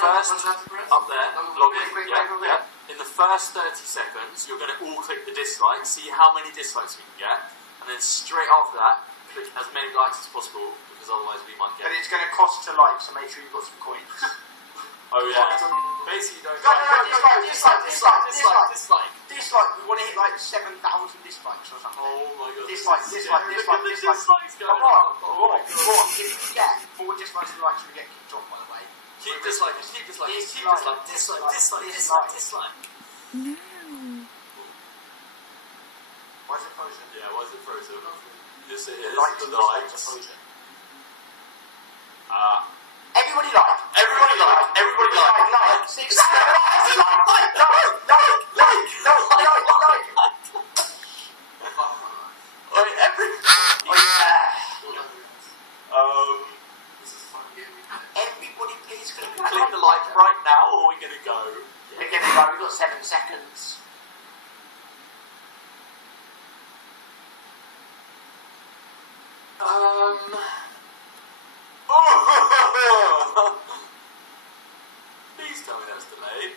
first up there, log in. Yeah. In the first 30 seconds, you're going to all click the dislike, see how many dislikes we can get, and then straight after that, click as many likes as possible, because otherwise we might get. But it's going to cost to like, so make sure you've got some coins. Oh yeah. Basically, don't. Dislike. We want to hit like 7,000 dislikes or something. Oh my god. Dislike. Dislikes going on. Go on. If you get 4 dislikes, you actually get kicked off, by the way. Keep disliking. Dislike. No. Why is it frozen? Yeah, why is it frozen? Yes, it is. The likes are frozen. Everybody like. Like. 6, 7, 8, like. Everybody please click the like right now, or we're gonna go. We've got 7 seconds. Please tell me that's delayed.